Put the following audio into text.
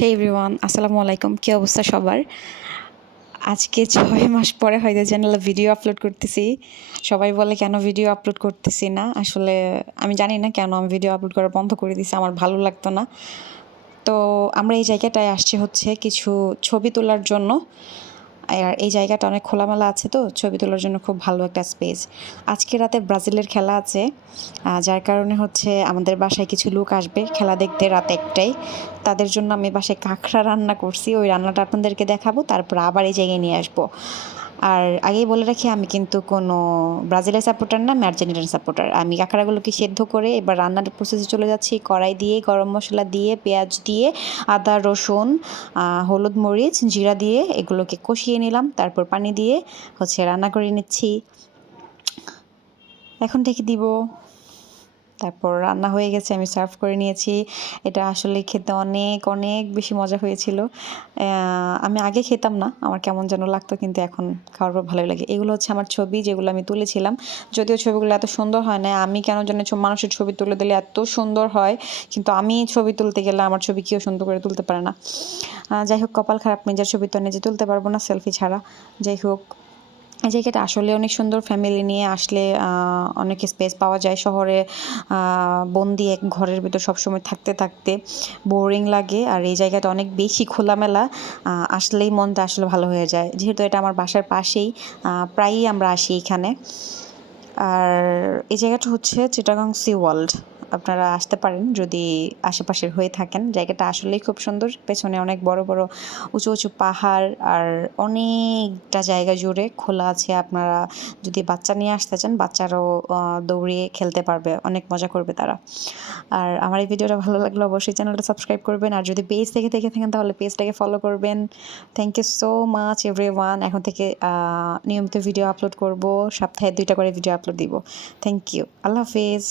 হে everyone, আসসালামু আলাইকুম। কী অবস্থা সবার? আজকে ৬ মাস পরে হয়তো চ্যানেলে ভিডিও আপলোড করতেছি। সবাই বলে কেন ভিডিও আপলোড করতেছি না। আসলে আমি জানি না কেন আমি ভিডিও আপলোড করা বন্ধ করে দিছি। আমার ভালো লাগতো না। তো আমরা এই জায়গাটায় আসছি হচ্ছে কিছু ছবি তোলার জন্য। আর এই জায়গাটা অনেক খোলামেলা আছে, তো ছবি তোলার জন্য খুব ভালো একটা স্পেস। আজকে রাতে ব্রাজিলের খেলা আছে, যার কারণে হচ্ছে আমাদের বাসায় কিছু লোক আসবে খেলা দেখতে রাত ১টায়। তাদের জন্য আমি বাসায় কাঁকড়া রান্না করছি, ওই রান্নাটা আপনাদেরকে দেখাবো, তারপর আবার এই জায়গায় নিয়ে আসবো। আর আগেই বলে রাখি, আমি কিন্তু কোনো ব্রাজিলের সাপোর্টার না, আমি আর্জেন্টিনার সাপোর্টার। আমি কাঁকড়াগুলোকে সেদ্ধ করে এবার রান্নার প্রসেসে চলে যাচ্ছি। কড়াই দিয়ে গরম মশলা দিয়ে পেঁয়াজ দিয়ে আদা রসুন হলুদ মরিচ জিরা দিয়ে এগুলোকে কষিয়ে নিলাম, তারপর পানি দিয়ে হচ্ছে রান্না করে নিচ্ছি। এখন থেকে দিব, তারপর রান্না হয়ে গেছে, আমি সার্ভ করে নিয়েছি। এটা আসলে খেতে অনেক অনেক বেশি মজা হয়েছিল। আমি আগে খেতাম না, আমার কেমন যেন লাগতো, কিন্তু এখন খাওয়ার পর ভালোই লাগে। এগুলো হচ্ছে আমার ছবি, যেগুলো আমি তুলেছিলাম। যদিও ছবিগুলো এত সুন্দর হয় না, আমি কেন জানি মানুষের ছবি তুলে দিলে এত সুন্দর হয়, কিন্তু আমি ছবি তুলতে গেলে আমার ছবি কেউ সুন্দর করে তুলতে পারে না। যাই হোক, কপাল খারাপ, নিজের ছবি তো নিজে তুলতে পারবো না সেলফি ছাড়া। যাই হোক, এই জায়গাটা আসলে অনেক সুন্দর। ফ্যামিলি নিয়ে আসলে অনেক স্পেস পাওয়া যায়। শহরে বন্দি এক ঘরের ভিতর সবসময় থাকতে থাকতে বোরিং লাগে, আর এই জায়গাটা অনেক বেশি খোলামেলা। আসলেই মনটা আসলে ভালো হয়ে যায়। যেহেতু এটা আমার বাসার পাশেই, প্রায়ই আমরা আসি এখানে। আর এই জায়গাটা হচ্ছে চিটাগাং সি ওয়ার্ল্ড। আপনারা আসতে পারেন যদি আশেপাশের হয়ে থাকেন। জায়গাটা আসলেই খুব সুন্দর। পেছনে অনেক বড় বড় উঁচু উঁচু পাহাড়, আর অনেকটা জায়গা জুড়ে খোলা আছে। আপনারা যদি বাচ্চা নিয়ে আসতে চান, বাচ্চারাও দৌড়িয়ে খেলতে পারবে, অনেক মজা করবে তারা। আর আমার এই ভিডিওটা ভালো লাগলে অবশ্যই চ্যানেলটা সাবস্ক্রাইব করবেন, আর যদি পেজ থেকে দেখে থাকেন তাহলে পেজটাকে ফলো করবেন। Thank you so much everyone. এখন থেকে নিয়মিত ভিডিও আপলোড করব, সপ্তাহে 2টা করে ভিডিও আপলোড দিব। থ্যাংক ইউ, আল্লাহ হাফিজ।